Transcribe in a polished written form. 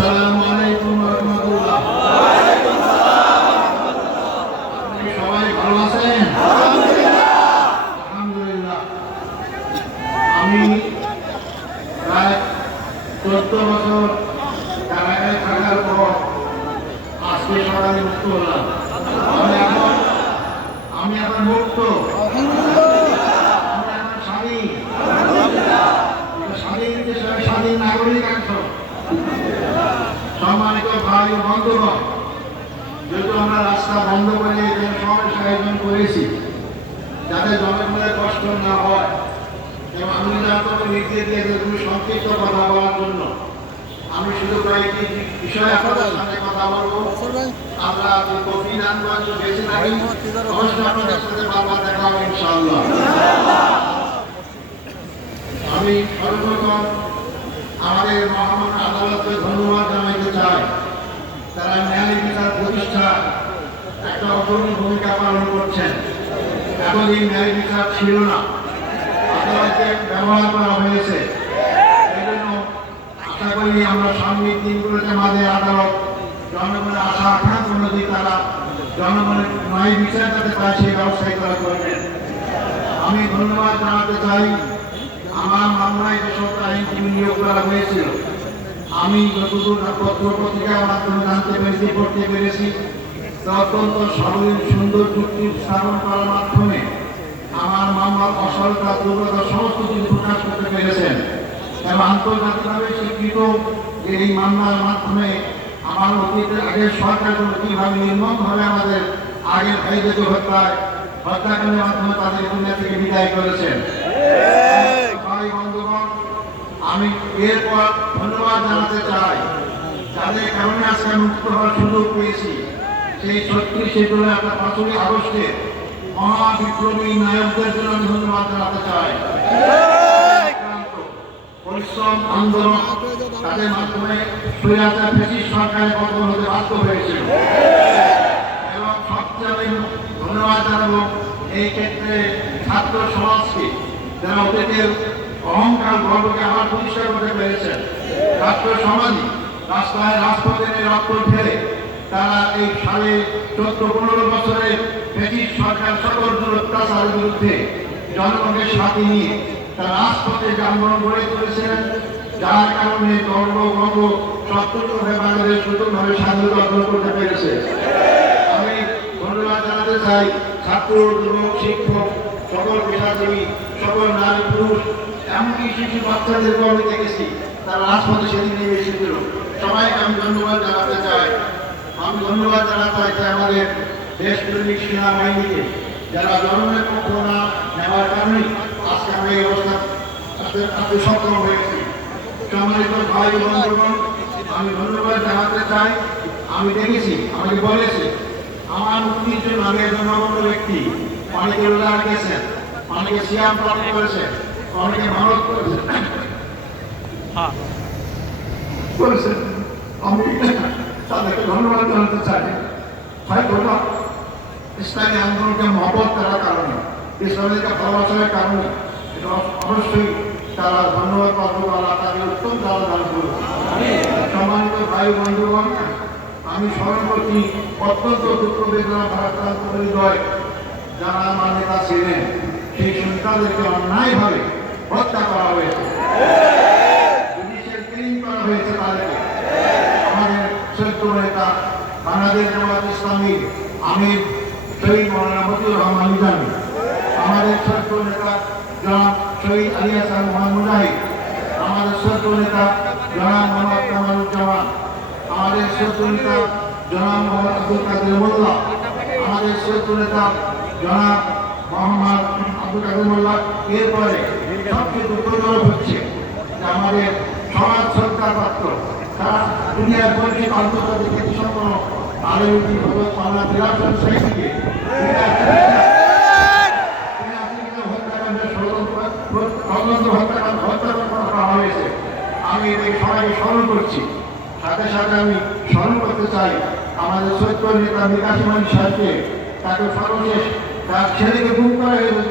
আসসালামু আলাইকুম ওয়া রাহমাতুল্লাহ। আপনি সবাই ভালো আছেন? আলহামদুলিল্লাহ। আমি প্রায় 14 বছর কারাগারে থাকার পর আজকে সকালে মুক্ত হলাম। আমি এখন মুক্ত। স্বাধীন নাগরিক একজন। সম্মানিত ভাই ও বন্ধুগণ, যেহেতু আমরা রাস্তা বন্ধ করে এখানে সমাবেশ আয়োজন করেছি যাতে জনগণের কষ্ট না হয় এবং আমি আপনাকে নির্দেশ দিয়েছি তুমি সংক্ষিপ্ত কথা বলার জন্য, আমি শুধু কয়েকটি বিষয়ে আপনাদের সাথে কথা বলবো। আমরা কফিদানগঞ্জ বেশি থাকি, অবশ্যই আপনাদের সাথে বারবার দেখা হবে ইনশাআল্লাহ। আমি সর্বপ্রথম আমাদের মহামান্য আদালতকে ধন্যবাদ জানাতে চাই। তারা ন্যায় বিচার প্রতিষ্ঠা একটা অগ্রণী ভূমিকা পালন করছেন। এতদিন ন্যায় বিচার ছিল না, আদালতকে ব্যবহার করা হয়েছে। এই জন্য আশা করি আমরা সামনের দিনগুলোতে আমাদের আদালত জনগণের আশা আকাঙ্ক্ষা অনুযায়ী তারা জনগণের ন্যায় বিচার যাতে পায় সেই ব্যবস্থায় তারা করবেন। আমি ধন্যবাদ জানাতে চাই আমার মামলায় যে সব আইনজীবী নিয়োগ করা হয়েছিল, আমি যতদূর পত্র পত্রিকার মাধ্যমে জানতে পেরেছি, পড়তে পেরেছি, অত্যন্ত সাবলীল সুন্দর যুক্তি স্থাপন করার মাধ্যমে আমার মামলার অসলতা দুর্বলতা সমস্ত কিছু প্রকাশ করতে পেরেছেন এবং আন্তর্জাতিকভাবে স্বীকৃত এই মামলার মাধ্যমে আমার অতীতের আগের সরকারগুলো কীভাবে নির্মমভাবে আমাদের আগের ভাইদের হত্যাকাণ্ডের মাধ্যমে তাদের দুনিয়া থেকে বিদায় করেছেন। আমি এরপর ধন্যবাদ জানাতে চাই যাদের কারণে আজকে মুক্ত হওয়ার সুযোগ পেয়েছি। সেই 36 জুলাই 5ই আগস্টে মহাবিপ্লবী নায়কদের জন্য আমি ধন্যবাদ জানাতে চাই। পরিশ্রম আন্দোলন তাদের মাধ্যমে স্বৈরাচার ব্রিটিশ সরকারের পতন হতে বাধ্য হয়েছিল এবং সবচেয়ে আমি ধন্যবাদ জানাবো এই ক্ষেত্রে ছাত্র সমাজকে, যারা অতীতের অহংকার গর্বকে আবার প্রতিষ্ঠা করতে পেরেছেন। ছাত্র সমাজই রাস্তায় রাজপথে রক্ত ঢেলে তারা এই 14-15 বছরে ব্রিটিশ সরকার সকল অত্যাচারের বিরুদ্ধে জনগণের সাথে নিয়ে তারা রাজপথে যে আন্দোলন গড়ে তুলেছিলেন, যার কারণে গর্ব গর্ব সত্যভাবে বাংলাদেশ সুন্দরভাবে স্বাধীনতা অর্জন করতে পেরেছে। আমি ধন্যবাদ জানাতে চাই ছাত্র, যুবক, শিক্ষক, সকল পেশাজীবী, সকল নারী পুরুষ, এমনকি শিশু বাচ্চাদেরকে আমি দেখেছি তারা রাজপথে সেদিন নেমে এসেছিল। সবাইকে আমি ধন্যবাদ জানাতে চাই। আমি ধন্যবাদ জানাতে চাই আমাদের দেশপ্রেমিক সেনাবাহিনীকে, যারা জনগণের পক্ষ না নেওয়ার কারণেই আজকে আমরা এই অবস্থা সক্ষম হয়েছি। সম্মানিত ভাই বন্ধুগণ, আমি ধন্যবাদ জানাতে চাই। আমি দেখেছি, আমাকে বলেছে আমার মুক্তির জন্য আমি একজন নগণ্য ব্যক্তি, অনেকে রোজা রেখেছেন, অনেকে সিয়াম পালন করেছেন, অনেকে মানত করেছেন। আমি তাদেরকে ধন্যবাদ জানাতে চাই। হয়তো ইসলামী আন্দোলনকে মহব্বত করার কারণে, ইসলামীকে ভালোবাসার কারণে অবশ্যই তারা ধন্যবাদ পাত্র আল্লাহ তাকে উত্তম তারা দান করেছে। সম্মানিত ভাই বন্ধুগণ, আমি স্মরণ করছি অত্যন্ত দুঃখ বেদনা ভারাক্রান্ত হৃদয় যারা আমার নেতা ছিলেন, সেই সন্তানদেরকে অন্যায়ভাবে হত্যা করা হয়েছে, পুলিশের ক্লিন করা হয়েছে তাদেরকে। আমাদের শ্রেষ্ঠ নেতা বাংলাদেশ জামাত ইসলামীর আমির শহীদ মৌলানা মতিউর রহমান নিজামী, আমাদের শ্রেষ্ঠ নেতা জনাব শহীদ আলী হাসান মোহাম্মদ মুজাহিদ, আমাদের শ্রেষ্ঠ নেতা জনাব মোহাম্মদ কামারুজ্জামান, আমাদের শ্রেষ্ঠ নেতা জনাব মোহাম্মদ আব্দুল কাদের মোল্লা, আমাদের শ্রেষ্ঠ নেতা জনাব মোহাম্মদ আব্দুল কাদের মোল্লা। এরপরে সবচেয়ে দুঃখজনক হচ্ছে যে আমাদের সমাজ সরকার পাত্র তারা দুনিয়ার পরিচিত আন্তর্জাতিক খ্যাতিসম্পন্ন আলমী ভগত মাওলানা বিলাল হোসেন সাঈদীকে হত্যাকাণ্ড করা হয়েছে। আমি এই সবাইকে স্মরণ করছি। সাথে সাথে আমি স্মরণ করতে চাই আমাদের সৈত্য নেতা বিকাশ মানি সাহেবকে, তাকে সর্বশেষ তার ছেলেকে গুম করা হয়েছে।